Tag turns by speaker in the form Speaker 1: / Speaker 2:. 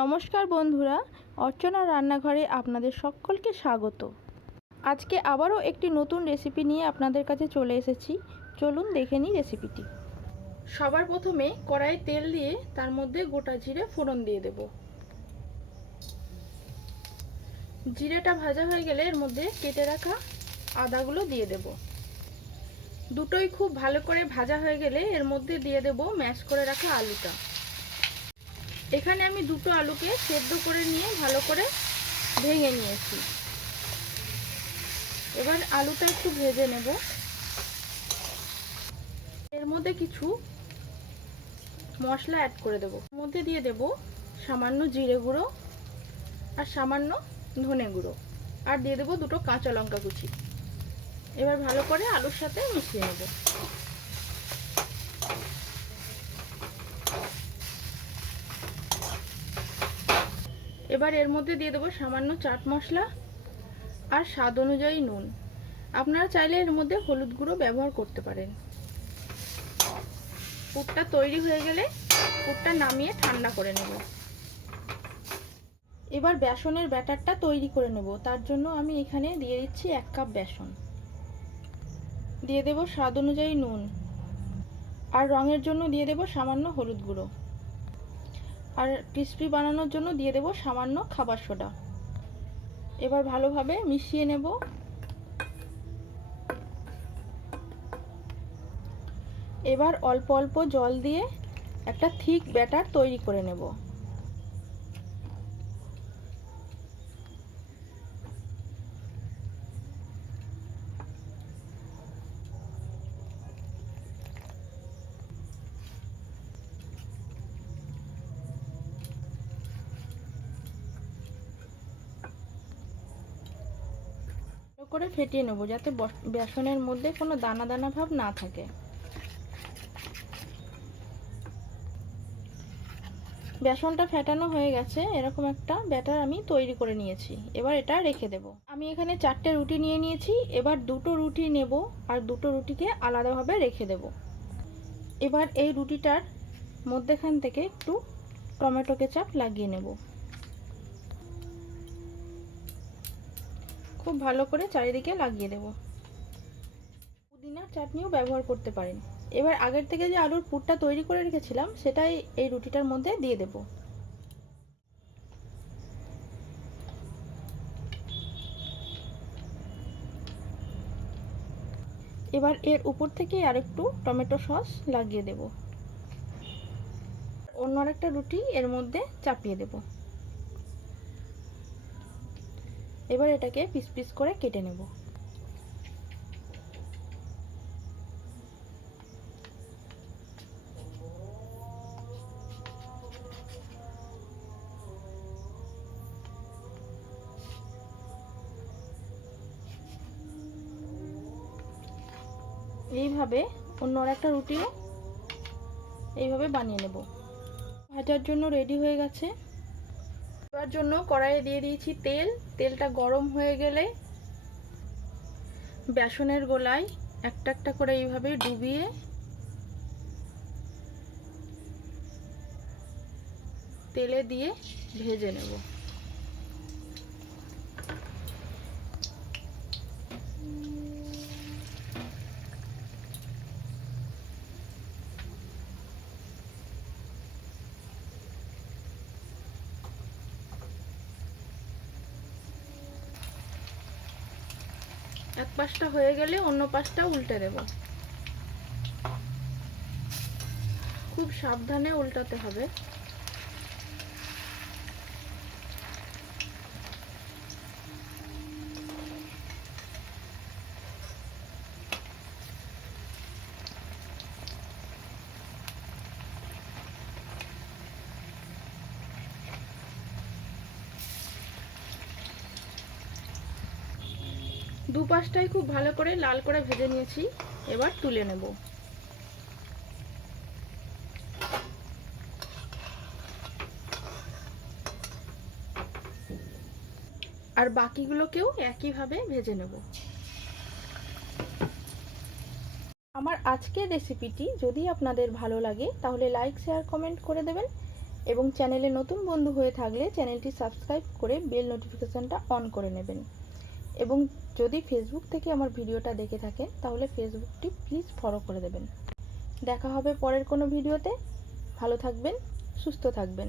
Speaker 1: নমস্কার বন্ধুরা, অর্চনা রান্নাঘরে আপনাদের সকলকে স্বাগত। আজকে আবারও একটি নতুন রেসিপি নিয়ে আপনাদের কাছে চলে এসেছি। চলুন দেখে নিই রেসিপিটি সবার প্রথমে কড়াই তেল দিয়ে তার মধ্যে গোটা জিরে ফোড়ন দিয়ে দেব। জিরেটা ভাজা হয়ে গেলে এর মধ্যে কেটে রাখা আদাগুলো দিয়ে দেব। দুটোই খুব ভালো করে ভাজা হয়ে গেলে এর মধ্যে দিয়ে দেব ম্যাশ করে রাখা আলুটা। এখানে আমি দুটো আলুকে সেদ্ধ করে নিয়ে ভালো করে ভেঙে নিয়েছি। এবার আলুটা একটু ভেজে নেব। এর মধ্যে কিছু মশলা অ্যাড করে দেব। এর মধ্যে দিয়ে দেব সামান্য জিরে গুঁড়ো আর সামান্য ধনে গুঁড়ো। আর দিয়ে দেবো দুটো কাঁচা লঙ্কা কুচি। এবার ভালো করে আলুর সাথে মিশিয়ে নেব। এবার এর মধ্যে দিয়ে দেবো সামান্য চাট মশলা আর স্বাদ অনুযায়ী নুন। আপনারা চাইলে এর মধ্যে হলুদ গুঁড়ো ব্যবহার করতে পারেন। পুরটা তৈরি হয়ে গেলে পুরটা নামিয়ে ঠান্ডা করে নেব। এবার বেসনের ব্যাটারটা তৈরি করে নেব। তার জন্য আমি এখানে দিয়ে দিচ্ছি এক কাপ বেসন। দিয়ে দেব স্বাদ অনুযায়ী নুন। আর রঙের জন্য দিয়ে দেব সামান্য হলুদ গুঁড়ো। আর ক্রিস্পি বানানোর জন্য দিয়ে দেব সামান্য খাবার সোডা। এবার ভালোভাবে মিশিয়ে নেব। এবার অল্প অল্প জল দিয়ে একটা থিক ব্যাটার তৈরি করে নেব। করে ফেটিয়ে নেব যাতে বেসনের মধ্যে কোনো দানা দানা ভাব না থাকে। বেসনটা ফেটানো হয়ে গেছে, এরকম একটা ব্যাটার আমি তৈরি করে নিয়েছি। এবার এটা রেখে দেব। আমি এখানে চারটে রুটি নিয়ে নিয়েছি, এবার দুটো রুটি নেব আর দুটো রুটিকে আলাদাভাবে রেখে দেব। এবার এই রুটিটার মধ্যেখান থেকে একটু টমেটো কেচাপ লাগিয়ে নেব। খুব ভালো করে চারিদিকে লাগিয়ে দেব। পুদিনার চাটনিও ব্যবহার করতে পারেন। এবার আগের থেকে যে আলুর পুরটা তৈরি করে রেখেছিলাম, সেটাই এই রুটিটার মধ্যে দিয়ে দেব। এবার এর উপর থেকে আরেকটু টমেটো সস লাগিয়ে দেব। অন্য আরেকটা রুটি এর মধ্যে চাপিয়ে দেবো। এবার এটাকে পিস পিস করে কেটে নেব। এইভাবে অন্য একটা রুটিও এইভাবে বানিয়ে নেব। ভাজার জন্য রেডি হয়ে গেছে। দেওয়ার জন্য কড়াইয়ে দিয়ে দিয়েছি তেল। তেলটা গরম হয়ে গেলে বেসনের গোলায় একটা একটা করে এইভাবে ডুবিয়ে তেলে দিয়ে ভেজে নেব। এক পাশটা হয়ে গেলে অন্য পাশটা উল্টে দেব। খুব সাবধানে উল্টাতে হবে। দুপাশটাই খুব ভালো করে লাল করে ভেজে নিয়েছি। এবার তুলে নেব। আর বাকিগুলোকেও একইভাবে ভেজে নেব। আমার আজকের রেসিপিটি যদি আপনাদের ভালো লাগে, তাহলে লাইক, শেয়ার, কমেন্ট করে দেবেন এবং চ্যানেলে নতুন বন্ধু হয়ে থাকলে চ্যানেলটি সাবস্ক্রাইব করে বেল নোটিফিকেশানটা অন করে নেবেন। এবং যদি ফেসবুক থেকে আমার ভিডিওটা দেখে থাকেন, তাহলে ফেসবুকটি প্লিজ ফলো করে দেবেন। দেখা হবে পরের কোনো ভিডিওতে। ভালো থাকবেন, সুস্থ থাকবেন।